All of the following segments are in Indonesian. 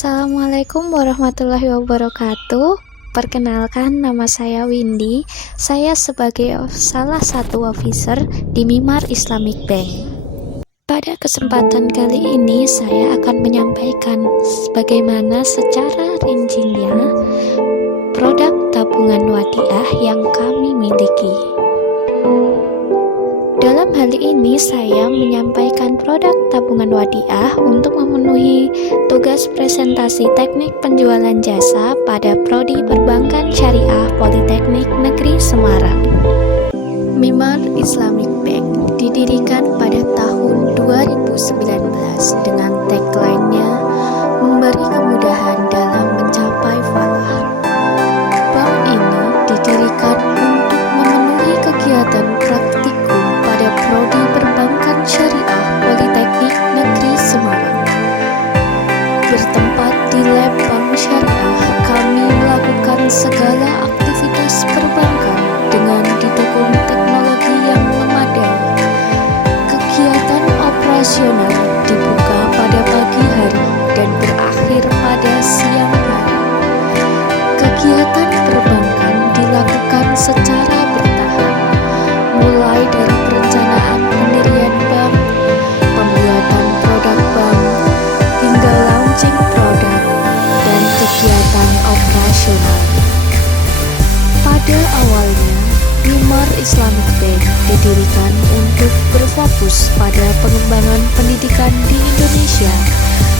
Assalamualaikum warahmatullahi wabarakatuh. Perkenalkan, nama saya Windy. Saya sebagai salah satu officer di Mimar Islamic Bank. Pada kesempatan kali ini saya akan menyampaikan bagaimana secara rincinya produk tabungan wadiah yang kami miliki. Dalam hal ini saya menyampaikan produk tabungan wadiah untuk memenuhi tugas presentasi teknik penjualan jasa pada Prodi Perbankan Syariah Politeknik Negeri Semarang. Mimar Islamic Bank didirikan pada tahun 2019 dengan tagline-nya memberi kemudahan dalam mencapai falah. Bank ini didirikan untuk memenuhi kegiatan praktikum pada Prodi Perbankan Syariah Politeknik Negeri Semarang. Bertempat di lab Bank Syariah, kami melakukan segala aktivitas perbankan dengan didukung teknologi yang memadai. Kegiatan operasional dibuka pada pagi hari dan berakhir pada siang hari. Kegiatan perbankan dilakukan secara bertahap, mulai dari perencanaan pendirian bank, pembuatan produk bank, hingga launching produk dan kegiatan operasional. Pada awalnya, Mimar Islamic Bank didirikan untuk berfokus pada pengembangan pendidikan di Indonesia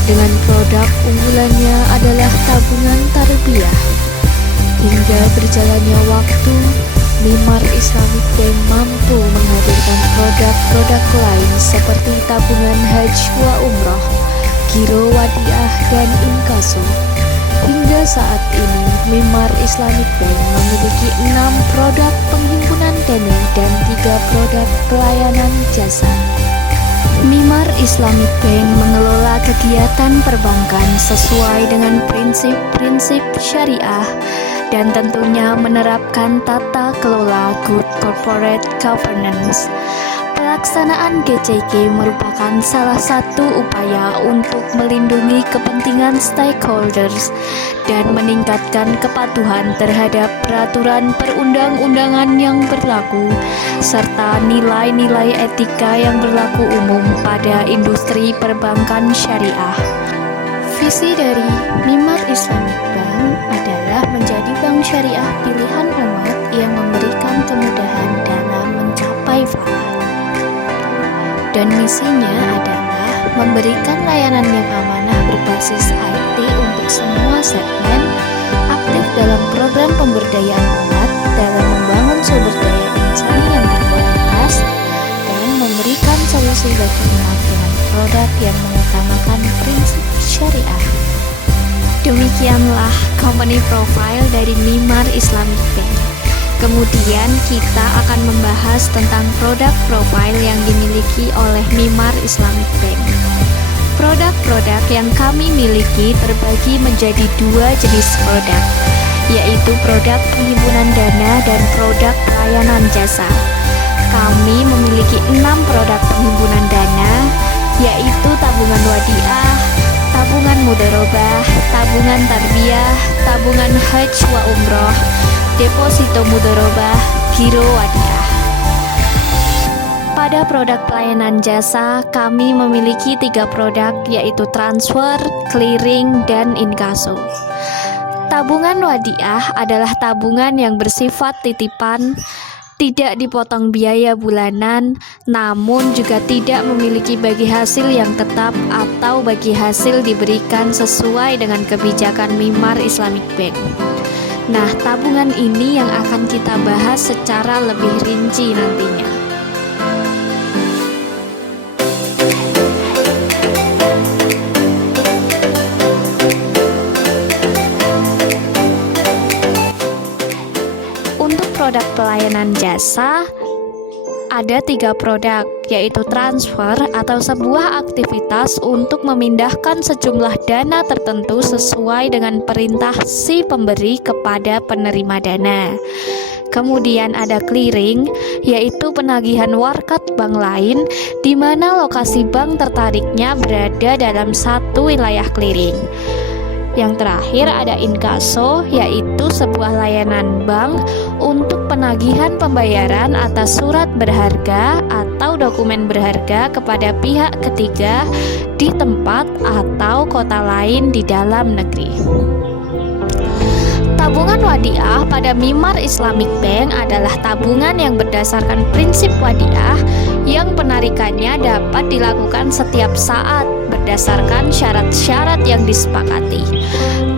dengan produk unggulannya adalah tabungan tarbiyah. Hingga berjalannya waktu, Mimar Islamic Bank mampu menghadirkan produk-produk lain seperti tabungan haji wa umroh, giro wadiah, dan inkaso. Hingga saat ini, Mimar Islamic Bank memiliki 6 produk penghimpunan dana dan 3 produk pelayanan jasa. Mimar Islamic Bank mengelola kegiatan perbankan sesuai dengan prinsip-prinsip syariah dan tentunya menerapkan tata kelola good corporate governance. Pelaksanaan GCG merupakan salah satu upaya untuk melindungi kepentingan stakeholders dan meningkatkan kepatuhan terhadap peraturan perundang-undangan yang berlaku, serta nilai-nilai etika yang berlaku umum pada industri perbankan syariah. Visi dari Mimar Islamic Bank adalah menjadi bank syariah pilihan umat yang memberikan kemudahan dalam mencapai falah. Dan misinya adalah memberikan layanan yang amanah berbasis IT untuk semua segmen, aktif dalam program pemberdayaan umat dalam membangun sumber daya insani yang berkualitas, dan memberikan solusi bagi umat dengan produk yang mengutamakan prinsip syariah. Demikianlah company profile dari Mimar Islamic Bank. Kemudian kita akan membahas tentang produk profile yang dimiliki oleh Mimar Islamic Bank. Produk-produk yang kami miliki terbagi menjadi 2 jenis produk, yaitu produk penghimpunan dana dan produk pelayanan jasa. Kami memiliki 6 produk penghimpunan dana, yaitu tabungan wadiah, tabungan mudharabah, tabungan tarbiyah, tabungan haji wa umroh, deposito mudharabah, giro wadiah. Pada produk pelayanan jasa, kami memiliki 3 produk, yaitu transfer, clearing, dan inkaso. Tabungan wadiah adalah tabungan yang bersifat titipan, tidak dipotong biaya bulanan, namun juga tidak memiliki bagi hasil yang tetap atau bagi hasil diberikan sesuai dengan kebijakan Mimar Islamic Bank. Nah, tabungan ini yang akan kita bahas secara lebih rinci nantinya. Untuk produk pelayanan jasa, ada 3 produk, yaitu transfer atau sebuah aktivitas untuk memindahkan sejumlah dana tertentu sesuai dengan perintah si pemberi kepada penerima dana. Kemudian ada clearing, yaitu penagihan warkat bank lain di mana lokasi bank tertariknya berada dalam satu wilayah clearing. Yang terakhir ada inkaso, yaitu sebuah layanan bank untuk penagihan pembayaran atas surat berharga atau dokumen berharga kepada pihak ketiga di tempat atau kota lain di dalam negeri. Tabungan wadiah pada Mimar Islamic Bank adalah tabungan yang berdasarkan prinsip wadiah yang penarikannya dapat dilakukan setiap saat berdasarkan syarat-syarat yang disepakati.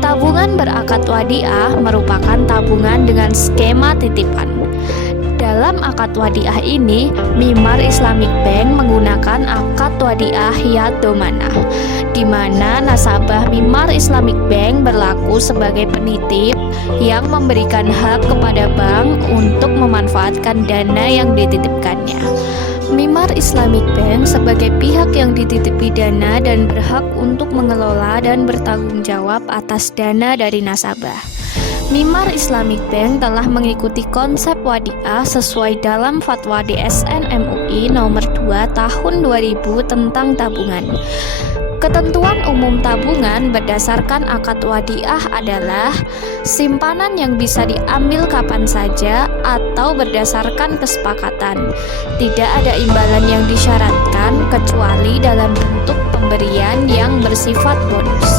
Tabungan berakad wadiah merupakan tabungan dengan skema titipan. Dalam akad wadiah ini, Mimar Islamic Bank menggunakan akad wadiah Yad Domanah, di mana nasabah Mimar Islamic Bank berlaku sebagai penitip yang memberikan hak kepada bank untuk memanfaatkan dana yang dititipkannya. Mimar Islamic Bank sebagai pihak yang dititipi dana dan berhak untuk mengelola dan bertanggung jawab atas dana dari nasabah. Mimar Islamic Bank telah mengikuti konsep wadiah sesuai dalam Fatwa DSN MUI nomor 2 tahun 2000 tentang tabungan. Ketentuan umum tabungan berdasarkan akad wadiah adalah simpanan yang bisa diambil kapan saja atau berdasarkan kesepakatan. Tidak ada imbalan yang disyaratkan kecuali dalam bentuk pemberian yang bersifat bonus.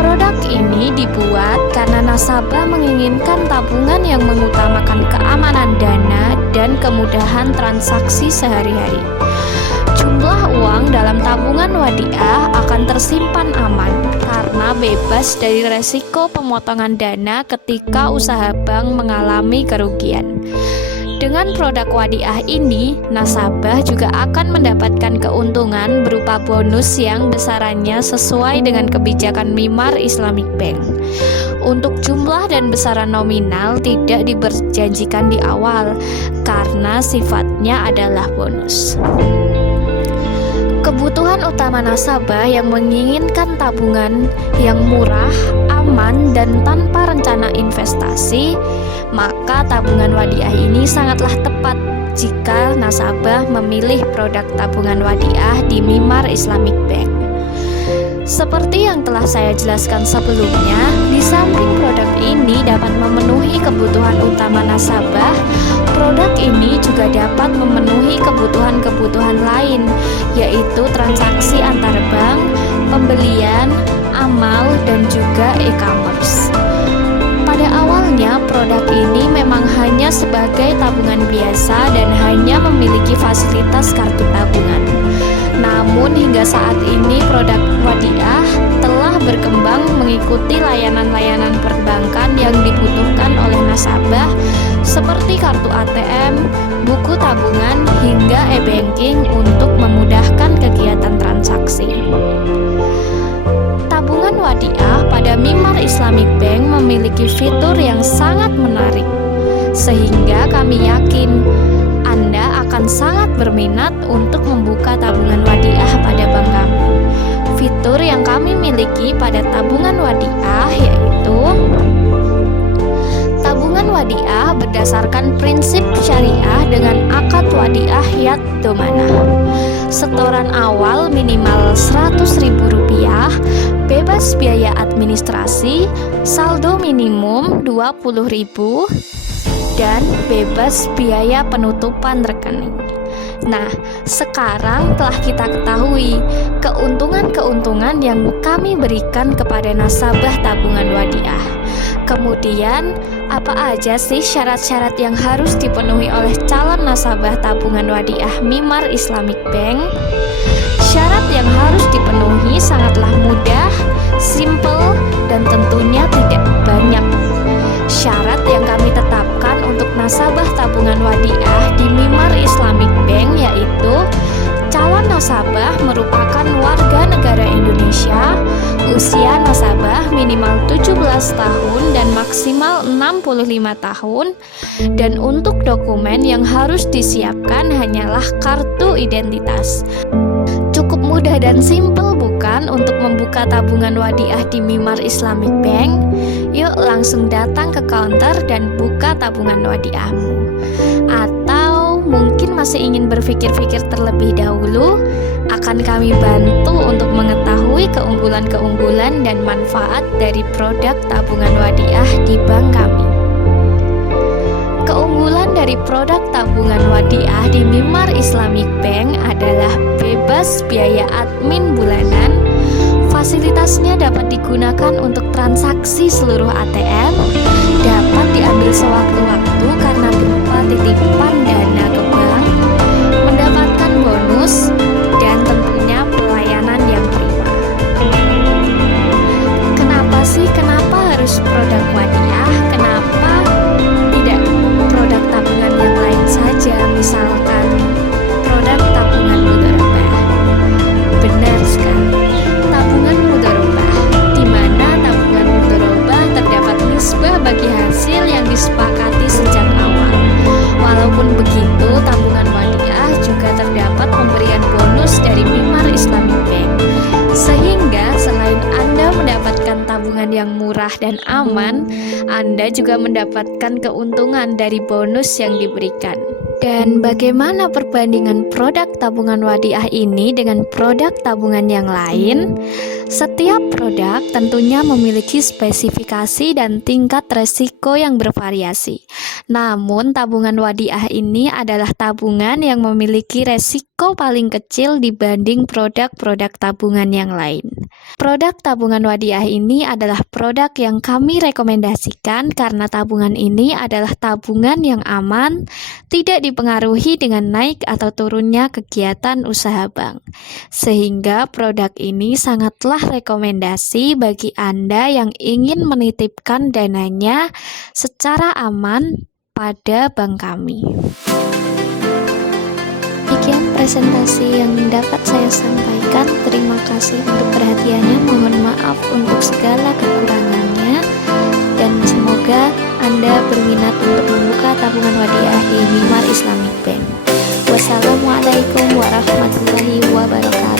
Produk ini dibuat karena nasabah menginginkan tabungan yang mengutamakan keamanan dana dan kemudahan transaksi sehari-hari. Jumlah uang dalam tabungan wadiah akan tersimpan aman karena bebas dari resiko pemotongan dana ketika usaha bank mengalami kerugian. Dengan produk wadiah ini, nasabah juga akan mendapatkan keuntungan berupa bonus yang besarannya sesuai dengan kebijakan Mimar Islamic Bank. Untuk jumlah dan besaran nominal tidak diberjanjikan di awal karena sifatnya adalah bonus. Kebutuhan utama nasabah yang menginginkan tabungan yang murah, aman, dan tanpa rencana investasi, maka tabungan wadiah ini sangatlah tepat jika nasabah memilih produk tabungan wadiah di Mimar Islamic Bank. Seperti yang telah saya jelaskan sebelumnya, di samping produk ini dapat memenuhi kebutuhan utama nasabah, produk ini juga dapat memenuhi kebutuhan-kebutuhan lain, yaitu transaksi antar bank, pembelian, amal, dan juga e-commerce. Pada awalnya, produk ini memang hanya sebagai tabungan biasa dan hanya memiliki fasilitas kartu tabungan. Namun hingga saat ini produk wadiah telah berkembang mengikuti layanan-layanan perbankan yang dibutuhkan oleh nasabah seperti kartu ATM, buku tabungan, hingga e-banking untuk memudahkan kegiatan transaksi. Tabungan wadiah pada Mimar Islamic Bank memiliki fitur yang sangat menarik, sehingga kami yakin Anda akan sangat berminat untuk membuka tabungan wadiah pada bank kami. Fitur yang kami miliki pada tabungan wadiah yaitu tabungan wadiah berdasarkan prinsip syariah dengan akad wadiah Yad Domanah. Setoran awal minimal Rp100.000, bebas biaya administrasi, saldo minimum Rp20.000, dan bebas biaya penutupan rekening. Nah, sekarang telah kita ketahui keuntungan-keuntungan yang kami berikan kepada nasabah tabungan wadiah. Kemudian, apa aja sih syarat-syarat yang harus dipenuhi oleh calon nasabah tabungan wadiah Mimar Islamic Bank? Syarat yang harus dipenuhi sangatlah mudah, simple, dan tentunya tidak banyak. Syarat yang kami tetapkan untuk nasabah tabungan wadiah di Mimar Islamic Bank yaitu calon nasabah merupakan warga negara Indonesia, usia nasabah minimal 17 tahun dan maksimal 65 tahun, dan untuk dokumen yang harus disiapkan hanyalah kartu identitas. Cukup mudah dan simpel bukan untuk membuka tabungan wadiah di Mimar Islamic Bank? Yuk langsung datang ke counter dan buka tabungan wadiahmu. Atau mungkin masih ingin berpikir-pikir terlebih dahulu, akan kami bantu untuk mengetahui mengetahui keunggulan-keunggulan dan manfaat dari produk tabungan wadiah di bank kami. Keunggulan dari produk tabungan wadiah di Mimar Islamic Bank adalah bebas biaya admin bulanan. Fasilitasnya dapat digunakan untuk transaksi seluruh ATM, dapat diambil sewaktu-waktu karena berupa titipan dana ke bank, mendapatkan bonus, dan tentunya pelayanan yang prima. Kenapa harus produk wadiah? Kenapa tidak produk tabungan yang lain saja, misalkan produk tabungan mudharabah? Benar sekali, tabungan mudharabah, di mana tabungan mudharabah terdapat nisbah bagi hasil yang disepakati sejak awal. Walaupun begitu, tabungan wadiah juga terdapat pemberian bonus dari Mimar Islamic Bank, sehingga selain Anda mendapatkan tabungan yang murah dan aman, Anda juga mendapatkan keuntungan dari bonus yang diberikan. Dan bagaimana perbandingan produk tabungan wadiah ini dengan produk tabungan yang lain? Setiap produk tentunya memiliki spesifikasi dan tingkat resiko yang bervariasi. Namun, tabungan wadiah ini adalah tabungan yang memiliki resiko paling kecil dibanding produk-produk tabungan yang lain. Produk tabungan wadiah ini adalah produk yang kami rekomendasikan karena tabungan ini adalah tabungan yang aman, tidak dipengaruhi dengan naik atau turunnya kegiatan usaha bank. Sehingga produk ini sangatlah rekomendasi bagi Anda yang ingin menitipkan dananya secara aman pada bank kami. Demikian presentasi yang dapat saya sampaikan. Terima kasih untuk perhatiannya. Mohon maaf untuk segala kekurangannya, dan semoga Anda berminat untuk membuka tabungan wadiah di Mimar Islamic Bank. Wassalamualaikum warahmatullahi wabarakatuh.